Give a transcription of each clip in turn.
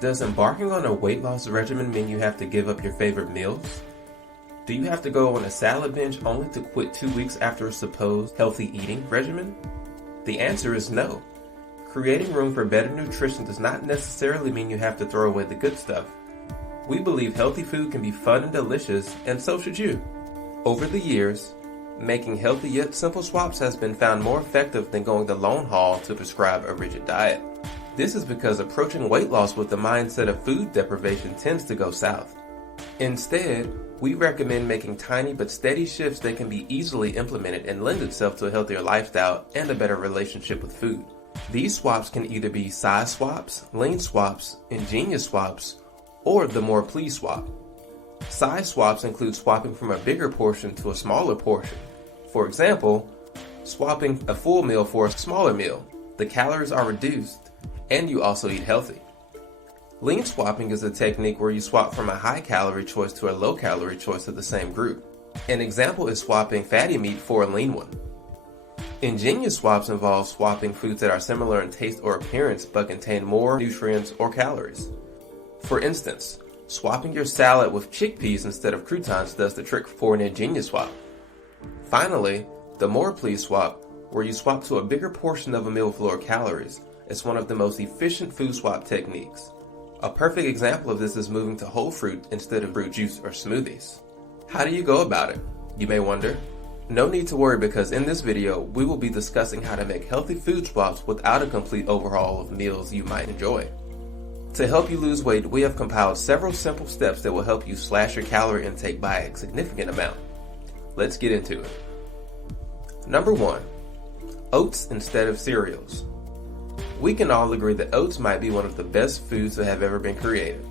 Does embarking on a weight loss regimen mean you have to give up your favorite meals? Do you have to go on a salad binge only to quit 2 weeks after a supposed healthy eating regimen? The answer is no. Creating room for better nutrition does not necessarily mean you have to throw away the good stuff. We believe healthy food can be fun and delicious, and so should you. Over the years, making healthy yet simple swaps has been found more effective than going the long haul to prescribe a rigid diet. This is because approaching weight loss with the mindset of food deprivation tends to go south. Instead, we recommend making tiny but steady shifts that can be easily implemented and lend itself to a healthier lifestyle and a better relationship with food. These swaps can either be size swaps, lean swaps, ingenious swaps, or the more please swap. Size swaps include swapping from a bigger portion to a smaller portion. For example, swapping a full meal for a smaller meal. The calories are reduced, and you also eat healthy. Lean swapping is a technique where you swap from a high-calorie choice to a low-calorie choice of the same group. An example is swapping fatty meat for a lean one. Ingenious swaps involve swapping foods that are similar in taste or appearance but contain more nutrients or calories. For instance, swapping your salad with chickpeas instead of croutons does the trick for an ingenious swap. Finally, the more please swap, where you swap to a bigger portion of a meal with lower calories, is one of the most efficient food swap techniques. A perfect example of this is moving to whole fruit instead of fruit juice or smoothies. How do you go about it? You may wonder. No need to worry, because in this video, we will be discussing how to make healthy food swaps without a complete overhaul of meals you might enjoy. To help you lose weight, we have compiled several simple steps that will help you slash your calorie intake by a significant amount. Let's get into it. Number 1. Oats instead of cereals. We can all agree that oats might be one of the best foods that have ever been created.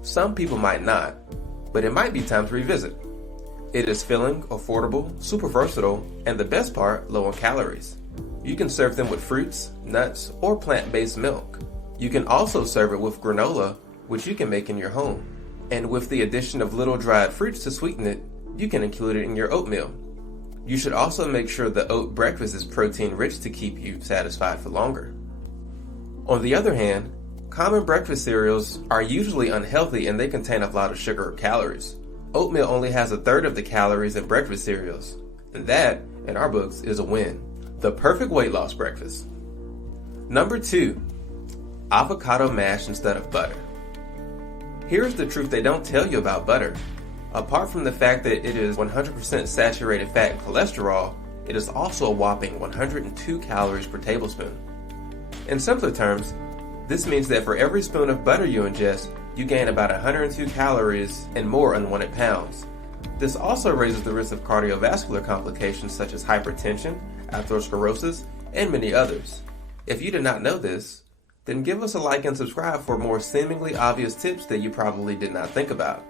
Some people might not, but it might be time to revisit. It is filling, affordable, super versatile, and the best part, low in calories. You can serve them with fruits, nuts, or plant-based milk. You can also serve it with granola, which you can make in your home. And with the addition of little dried fruits to sweeten it, you can include it in your oatmeal. You should also make sure the oat breakfast is protein-rich to keep you satisfied for longer. On the other hand, common breakfast cereals are usually unhealthy and they contain a lot of sugar or calories. Oatmeal only has a third of the calories in breakfast cereals, and that, in our books, is a win. The perfect weight loss breakfast. Number 2, avocado mash instead of butter. Here's the truth they don't tell you about butter. Apart from the fact that it is 100% saturated fat and cholesterol, it is also a whopping 102 calories per tablespoon. In simpler terms, this means that for every spoon of butter you ingest, you gain about 102 calories and more unwanted pounds. This also raises the risk of cardiovascular complications such as hypertension, atherosclerosis, and many others. If you did not know this, then give us a like and subscribe for more seemingly obvious tips that you probably did not think about.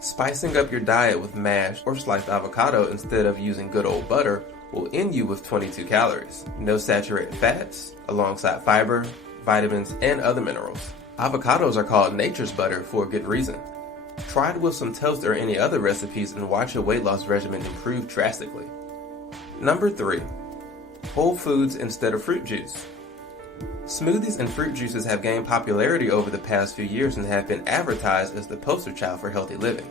Spicing up your diet with mashed or sliced avocado instead of using good old butter will end you with 22 calories. No saturated fats, alongside fiber, vitamins, and other minerals. Avocados are called nature's butter for a good reason. Try it with some toast or any other recipes and watch your weight loss regimen improve drastically. Number 3. Whole foods instead of fruit juice. Smoothies and fruit juices have gained popularity over the past few years and have been advertised as the poster child for healthy living.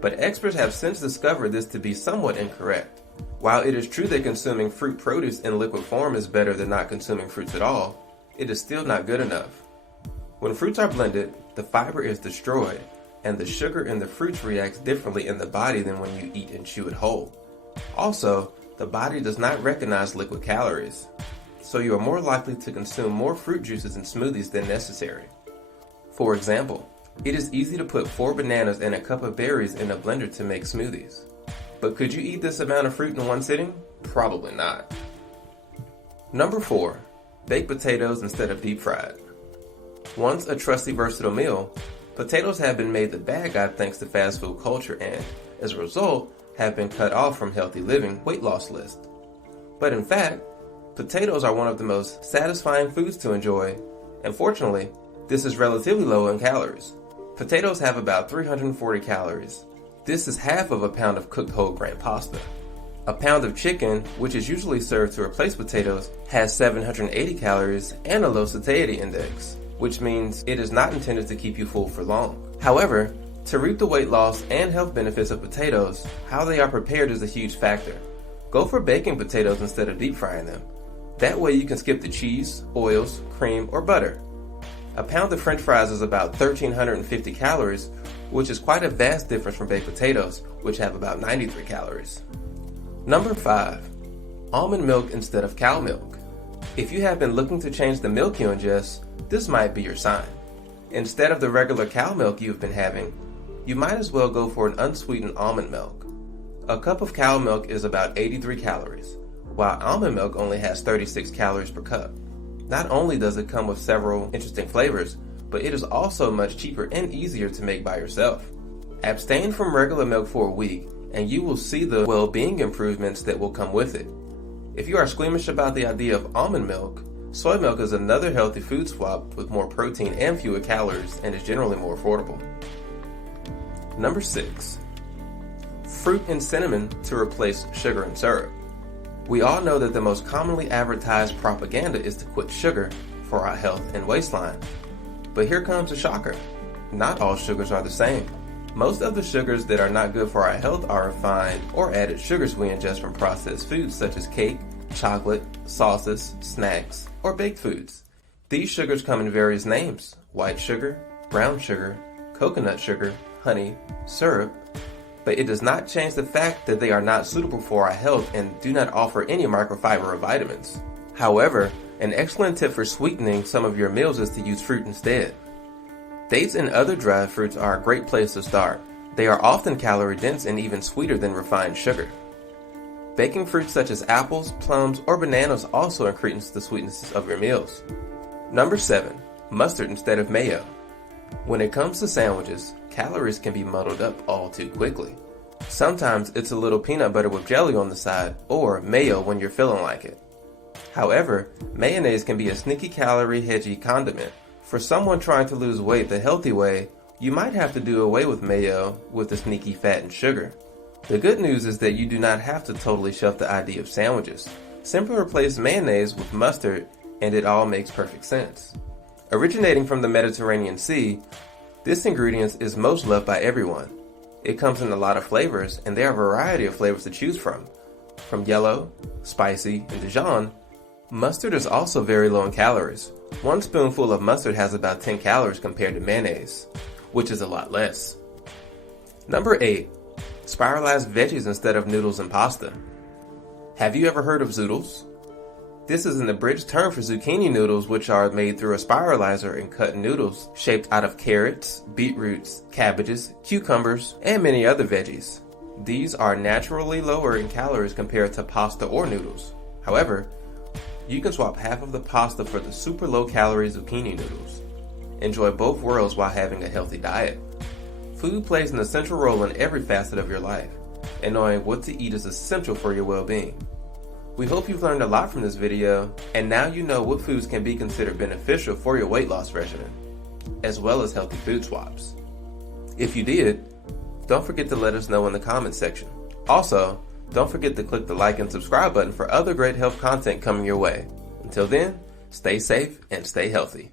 But experts have since discovered this to be somewhat incorrect. While it is true that consuming fruit produce in liquid form is better than not consuming fruits at all, it is still not good enough. When fruits are blended, the fiber is destroyed, and the sugar in the fruits reacts differently in the body than when you eat and chew it whole. Also, the body does not recognize liquid calories, so you are more likely to consume more fruit juices and smoothies than necessary. For example, it is easy to put 4 bananas and a cup of berries in a blender to make smoothies. But could you eat this amount of fruit in one sitting? Probably not. Number 4, baked potatoes instead of deep fried. Once a trusty versatile meal, potatoes have been made the bad guy thanks to fast food culture and, as a result, have been cut off from healthy living weight loss list. But in fact, potatoes are one of the most satisfying foods to enjoy, and fortunately, this is relatively low in calories. Potatoes have about 340 calories. This is half of a pound of cooked whole grain pasta. A pound of chicken, which is usually served to replace potatoes, has 780 calories and a low satiety index. which means it is not intended to keep you full for long. However, to reap the weight loss and health benefits of potatoes, how they are prepared is a huge factor. Go for baking potatoes instead of deep frying them. That way you can skip the cheese, oils, cream, or butter. A pound of French fries is about 1,350 calories, which is quite a vast difference from baked potatoes, which have about 93 calories. Number 5. Almond milk instead of cow milk. If you have been looking to change the milk you ingest, this might be your sign. Instead of the regular cow milk you've been having, you might as well go for an unsweetened almond milk. A cup of cow milk is about 83 calories, while almond milk only has 36 calories per cup. Not only does it come with several interesting flavors, but it is also much cheaper and easier to make by yourself. Abstain from regular milk for a week, and you will see the well-being improvements that will come with it. If you are squeamish about the idea of almond milk, soy milk is another healthy food swap with more protein and fewer calories and is generally more affordable. Number 6. Fruit and cinnamon to replace sugar and syrup. We all know that the most commonly advertised propaganda is to quit sugar for our health and waistline. But here comes a shocker. Not all sugars are the same. Most of the sugars that are not good for our health are refined or added sugars we ingest from processed foods such as cake, chocolate, sauces, snacks, or baked foods. These sugars come in various names: white sugar, brown sugar, coconut sugar, honey, syrup, but it does not change the fact that they are not suitable for our health and do not offer any microfiber or vitamins. However, an excellent tip for sweetening some of your meals is to use fruit instead. Dates and other dried fruits are a great place to start. They are often calorie dense and even sweeter than refined sugar. Baking fruits such as apples, plums, or bananas also increase the sweetness of your meals. Number 7. Mustard instead of mayo. When it comes to sandwiches, calories can be muddled up all too quickly. Sometimes it's a little peanut butter with jelly on the side, or mayo when you're feeling like it. However, mayonnaise can be a sneaky calorie-hedgy condiment. For someone trying to lose weight the healthy way, you might have to do away with mayo with the sneaky fat and sugar. The good news is that you do not have to totally shelf the idea of sandwiches. Simply replace mayonnaise with mustard and it all makes perfect sense. Originating from the Mediterranean Sea, this ingredient is most loved by everyone. It comes in a lot of flavors, and there are a variety of flavors to choose from. From yellow, spicy, and Dijon, mustard is also very low in calories. One spoonful of mustard has about 10 calories compared to mayonnaise, which is a lot less. Number 8. Spiralized veggies instead of noodles and pasta. Have you ever heard of zoodles? This is an abridged term for zucchini noodles, which are made through a spiralizer and cut noodles shaped out of carrots, beetroots, cabbages, cucumbers, and many other veggies. These are naturally lower in calories compared to pasta or noodles. However, you can swap half of the pasta for the super low-calorie zucchini noodles. Enjoy both worlds while having a healthy diet. Food plays an essential role in every facet of your life, and knowing what to eat is essential for your well-being. We hope you've learned a lot from this video, and now you know what foods can be considered beneficial for your weight loss regimen, as well as healthy food swaps. If you did, don't forget to let us know in the comments section. Also, don't forget to click the like and subscribe button for other great health content coming your way. Until then, stay safe and stay healthy.